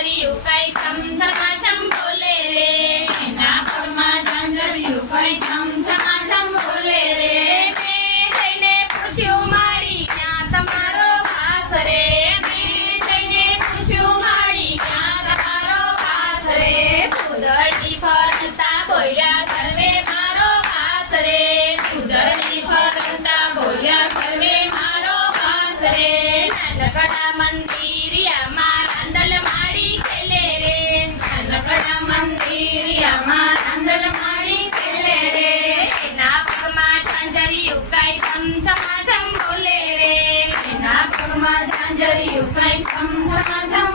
ઝાંઝરિયું કઈ છમ બોલે રે એના પગમાં ઝાંઝરિયું કઈ છમ બોલે રે મેં જઈને પૂછ્યું માડી ક્યાં તમારો વાસ રે મેં જઈને પૂછ્યું માડી ક્યાં તમારો વાસ રે ઉદળની ફરતા બોલ્યા સર્વે મારો વાસ રે ઉદળની ફરતા બોલ્યા સર્વે મારો વાસ રે નાનકડા મંદિરિયામાં રાંદલ માડી ખેલે રે નાનકડા મંદિરિયામાં રાંદલ માડી ખેલે રે એના પગમાં ઝાંઝરિયું કઈ છમ બોલે રે એના પગમાં ઝાંઝરિયું કઈ છમ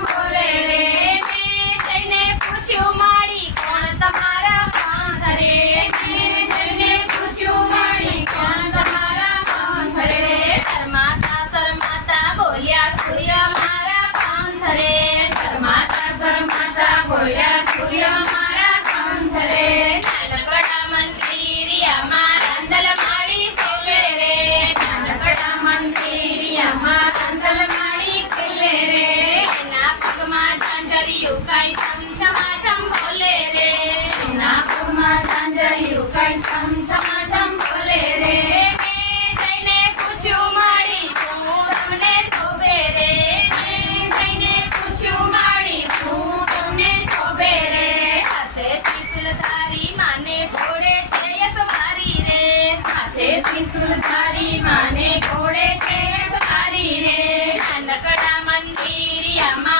બોલે રે મેં જઈને પૂછ્યું માડી કોણ તમારા પંથ રે મેં જઈને પૂછ્યું માડી કોણ તમારા પંથ રે શરમાતા બોલ્યા સૂર્ય મારા પંથ રે શરમાતા બોલ્યા સૂર્ય મારા પંથ રે નાનકડા મંદિરિયામાં રાંદલ માડી સોલે રે નાનકડા મંદિરિયામાં રાંદલ માડી ખેલે રે એના પગમાં ઝાંઝરિયું કઈ છમ બોલે રે એના પગમાં ઝાંઝરિયું કઈ છમ બોલે રે મેં જઈને પૂછ્યું માડી શું તમને શોભે રે મેં જઈને પૂછ્યું માડી શું તમને શોભે રે હાથે ત્રિશુલધારી માને ઘોડે છે યશવારી રે હાથે ત્રિશુલધારી માને ઘોડે છે સવારી રે નાનકડા મંદિરિયામાં